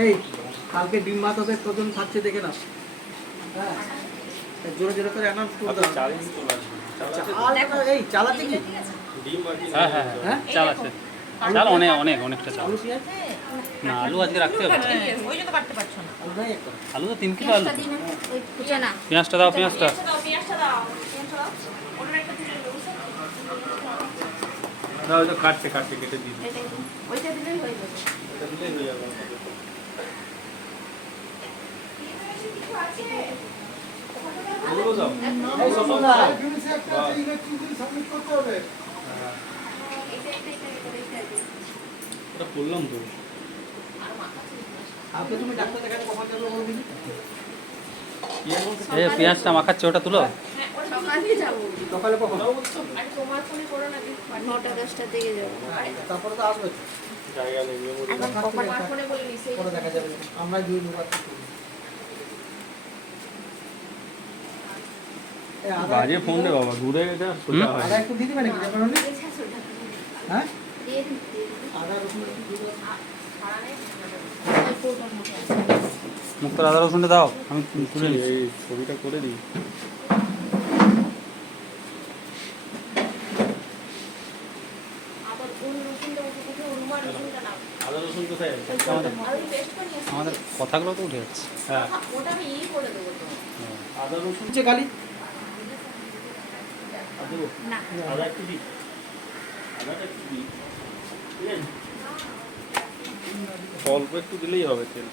এই কালকে ডিম ভাত হবে, কজন খাচ্ছে দেখে না। হ্যাঁ, জোরে জোরে করে অ্যানাউন্স করে দাও। এই চাল আছে কি? হ্যাঁ হ্যাঁ হ্যাঁ, চাল আছে। চাল অনেকটা চাল। আলু পেঁয়াজ না, আলু আজকে রাখতে হবে। আলু তো 3 কিলো আলু। পেঁয়াজটা দাও, পেঁয়াজটা দাও। ওই তো কাটছে কেটে দিই। ওইটা দিলেই হয়ে যাবে। এটা দিলেই হয়ে যাবে। আলু দাও। এই শোনো না, এটা করলাম তো। আজকে তুমি ডাক্তার দেখাতে কখন যাবে বলবি? এই পেঁয়াজটা মাখাচ্ছে, ওটা তুলো। সকালে যাবো। সকালে কখন? আর তোমার ফোনে করো না, 9টা 10টার দিকে যাবো। তারপরে তো আসবে। জায়গা নেই। এখন তোমার ফোনে বলিনি, সেই পরে দেখা যাবে। আমরা দুই দুবার বাজে ফোন রে বাবা, ঘুরে এটা সোজা হয়। আদা একটু দিতে পারে কি ব্যাপার হলে? হ্যাঁ, দিয়ে দিন। আদা রসুন একটু দিতে মুক্তার আদা রসুনটা দাও, আমি তুলে নিই। এই ছবিটা করে দিই। আবার কোন রসুনটা উঠে অনুমান রসুনটা নাও। আদা রসুন কোথায় আছে? আমাদের কথাগুলো তো উঠে যাচ্ছে। হ্যাঁ, ওটা আমি করে দেবো তো। আদা রসুন হচ্ছে গালি। না, আদা একটু দিই, আদাটা একটু দিই। ঠিক আছে, অল্প একটু দিলেই হবে তেল।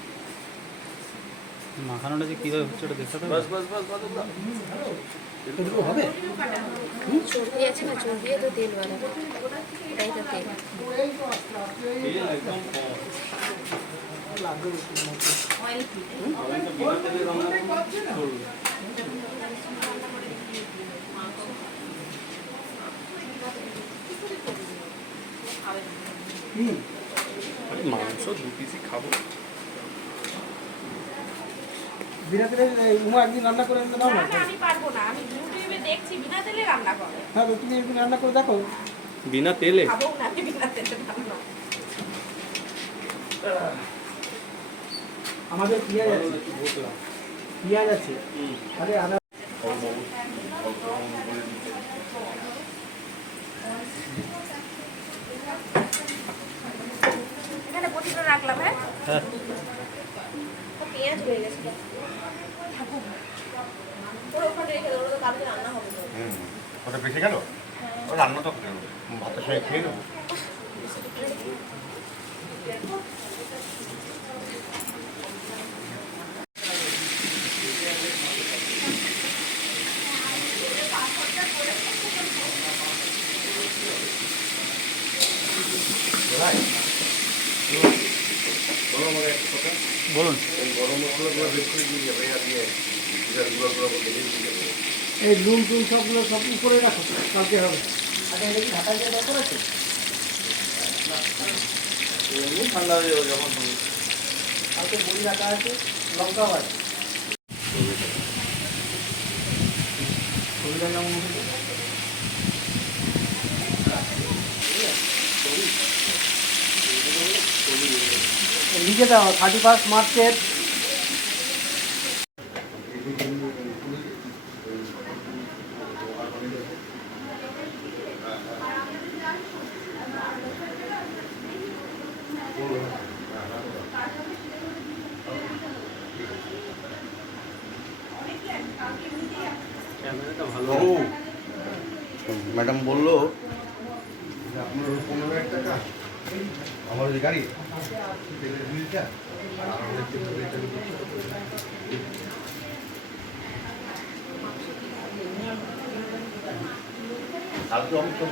মাখানোটা যে কীভাবে হচ্ছে ওটা দেখতে হবে। বাস এটুকু হবে? চর্বি আছে না, চর্বিয়ে তো তেল বানাবো, ওটাই তো তেল। তেল একদম কম। Oil free. অনেকটা বিনা তেলে রান্না করলে মাংস 2 পিসই খাবো। বিনা তেলে উমা একদিন রান্না করে আনতে দাও না? আমি পারবো না, আমি ইউটিউবে দেখছি বিনা তেলে রান্না করে। হ্যাঁ, তো তুমি একদিন রান্না করে দেখো। বিনা তেলে খাবো না আমি বিনা তেলে রান্না। আমাদের পেঁয়াজ আছে, পেঁয়াজ আছে, আরে আদা এখানে প্রতিটা রাখলাম। হ্যাঁ, হ্যাঁ, পেঁয়াজ হয়ে গেছে। ওরা ওখানে রেখে দেবো, ওটা তো কালকে রান্না হবে তো। ওটা বেশি গেল, ও রান্না তো ভাতের সঙ্গে খেয়ে নেবো। বলুন। গরম মশলাগুলো বের করে দিয়ে যাবে আর দিয়ে গুঁড়ো দিয়ে যাবে। এই নুন টুন সবগুলো সব উপরে রাখো, কালকে হবে। আচ্ছা, এটা কি ঢাকা দিয়ে দরকার আছে? এমনি ঠান্ডা হয়ে যাবে যখন। কালকে বড়ি রাখা আছে, লঙ্কাও আছে। ছবিটা কেমন উঠেছে? লিখে দাও 31 মার্চের। ক্যামেরাটা ভালো। ম্যাডাম বললো যে আপনার 15,000 টাকা আমার যে গাড়ি তেলের বিলটা আর আমাদের কালকে আমি তো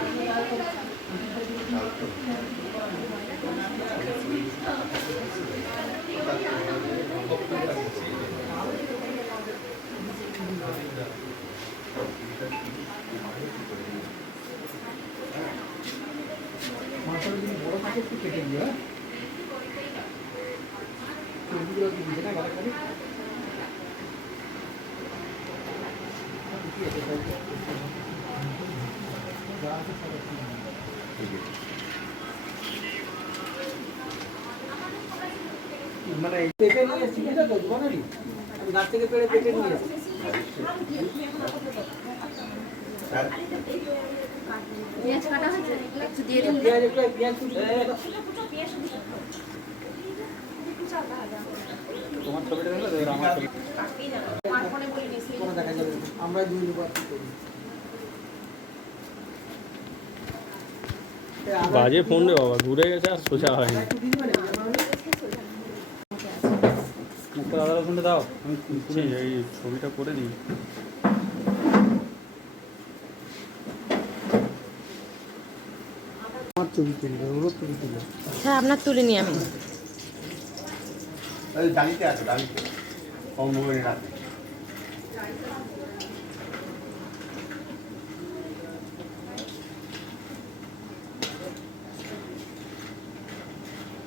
মাথার যদি বড় থাকে একটু কেটে দিও। হ্যাঁ, চর্বিগুলো কি দিচ্ছে না গালে খালি? মানে পেটে নিয়ে এসেছি বুঝলে তো জীবনেরই আমি গাছ থেকে পেড়ে পেটে নিয়ে এসেছি। পেঁয়াজ কাটা হয়েছে একটু দিয়ে দিন। পেঁয়াজ একটু পেঁয়াজ কুচি তোমার ছবিটা দেখলে তো, এবার আমার ছবি। কোনো দেখা যাবে না। আমরা দুই দুবার কি করি বাজে ফোন রে বাবা, ঘুরে গেছে আর সোজা হয়নি। একটু দিন মানে মুখটা আদা রসুনটা দাও, আমি দিচ্ছি, এই ছবিটা করে দিই। আমার ছবি তুলবে ওরও ছবি তুলবে হ্যাঁ আপনার তুলিনি আমি। ডালিতে আছে, ডালিতে কম মোবাইলে রাখে।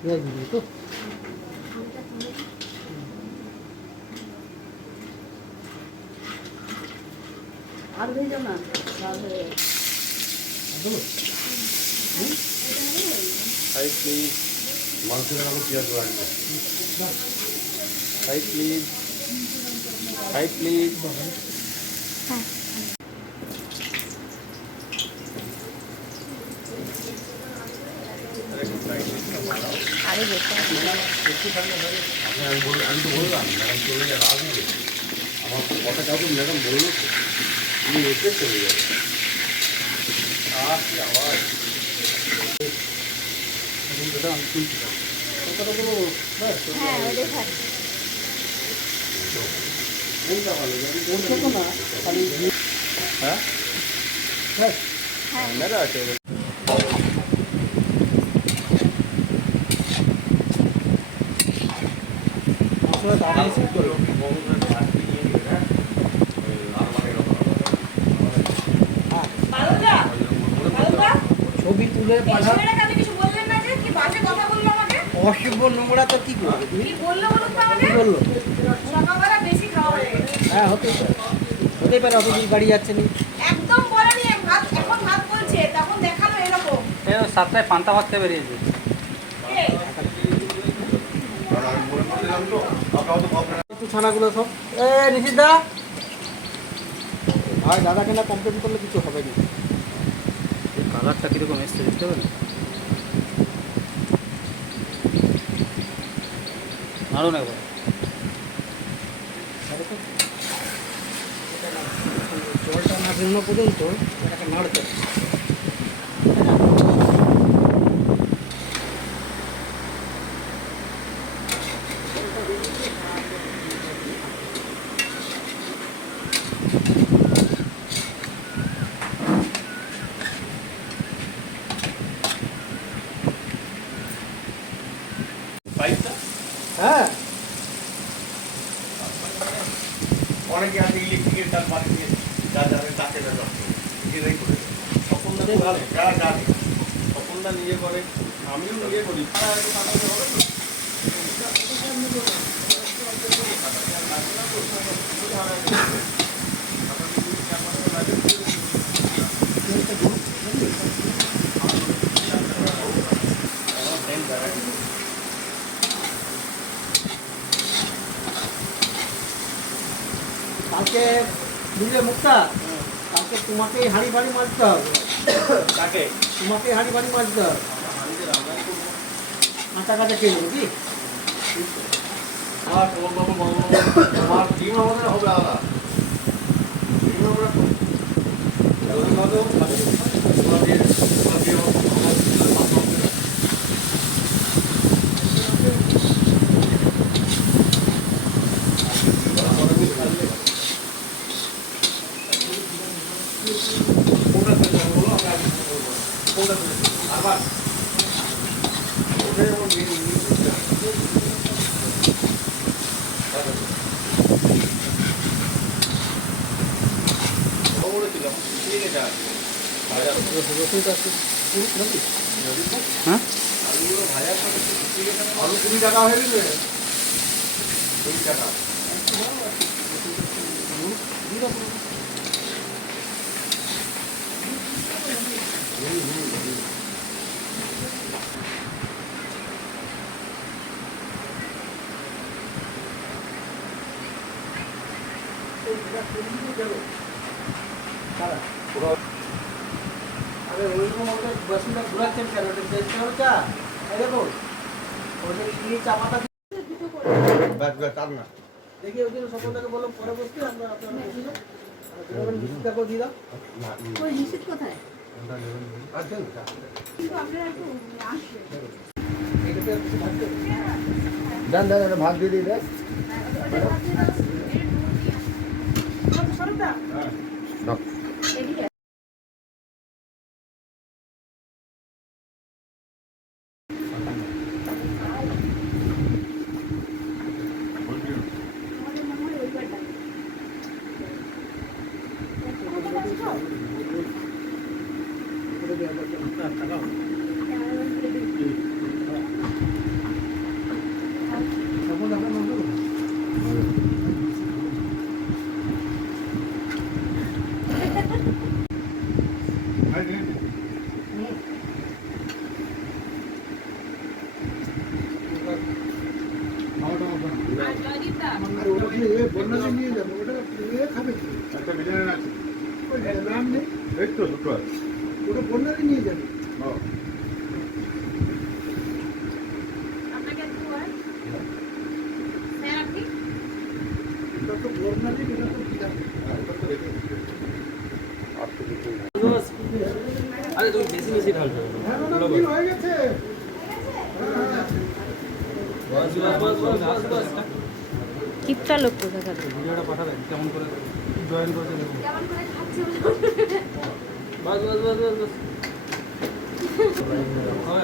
পেঁয়াজ দিবি তো আর ভেজো না লাল হয়ে যাবে। সাইড প্লিজ, মানুষের আলো পেঁয়াজ রাখবে। Side please, side please. আরে দেখুন আমি তো বললাম ম্যাডাম চলে যাবে, আসবে। আমার কথা কাউকে ম্যাডাম বললো তো, তুমি এসে চলে যাবে। কি আওয়াজ! আমি তুলছি। হ্যাঁ ওই দেখান। ওর তো না খালি হ্যাঁ, হ্যাঁ মেরা আছে ওদের। মশলা দাম বেশি করে ছবি তুলে পাঠা অশুভ নোংরা তো কি করবে তুমি কি বললো হ্যাঁ হতেই পারে অতদূর গাড়ি যাচ্ছে নি একদম বলেনি, ভাত এখন ভাত বলছে, তখন দেখালো এরকম। এই 7টায় পান্তা ভাত খেয়ে বেরিয়েছে। এই, কারণ আমি মনে করছিলাম তো, আপনারা তো ভাবলেন একটু ছানাগুলো সব নিশিত দা ভাই দাদাকে না কমপ্লেন করলে কিছু হবে না এই কালারটা কীরকম এসছে দেখতে পাবেন, মারুন একবার। জলটা না বেরোনো পর্যন্ত এটাকে নাড়তে হবে। পাইপটা হ্যাঁ অনেকে আছে ইলেকট্রিকের তার পানি দিয়ে যা যাবে তাকে ব্যবহার করে নিজেরাই করে দেয়। স্বপনদা তো ভালো, যারা জানে স্বপনদা নিজে করে, আমিও নিজে করি। তারা একটু কাটাতে হবে তো। কালকে বুঝলে মুক্তা কালকে তোমাকেই হাঁড়ি বাড়ি মারতে হবে তাকে তোমাকেই হাঁড়ি বাড়ি মারতে হবে কাঁচা কাঁচা খেয়ে নেবো কি আমার তোমার বাবু আমার ডিম আমাদের হবে আলাদা। ডিম আমরা আবার ওটাই আমার মেন বলেছিলাম ঠিক আছে হ্যাঁ আলুগুলো ভাজা করে আলু 20 টাকা হয়ে গেছে 20 টাকা আরে ওইরকম ওটা বসিটা ঘুরাচ্ছেন কেন? ওটা চেষ্টা হচ্ছে এই দেখুন ওটা ইডলি চাপাতা ব্যাস ব্যাস আর না দেখি ওই জন্য সকলটাকে বলো পরে বসতে আমরা আপনারা বসুন বিস্কুটটাকে দিয়ে দাও ওই নিশ্চিত কোথায় আছেন কিন্তু আপনারা একটু আসবে এটাতে আর কিছু থাকবে দেন দেন এটা ভাগ দিয়ে দিই দেন সরটা দাও এদিকে আমাদের মনে হয় ওই পাটা করে দেওয়া দরকার সকল আপনার নম্বর আর ওটা কি বন্যাতে নিয়ে যাবো ওটা খাবে কি? একটা বিরিয়ানি আছে ওই নাম নেই এই তো দুটো আছে ওটা বন্যাতে নিয়ে যাবে আপনাকে একটু আর স্যার আপনি ওটা তো বন্যাতে এটা তো কি যাবে আরে তুমি বেশি বেশি ঢালছো হ্যাঁ ম্যাডাম কি হয়ে গেছে বাস বাস বাস বাস বাস কিপটা লোক কোথাকার ভিডিওটা পাঠাবে কেমন করে জয়েন করতে দেখুন কেমন করে খাচ্ছে বাস বাস বাস বাস বাস হবে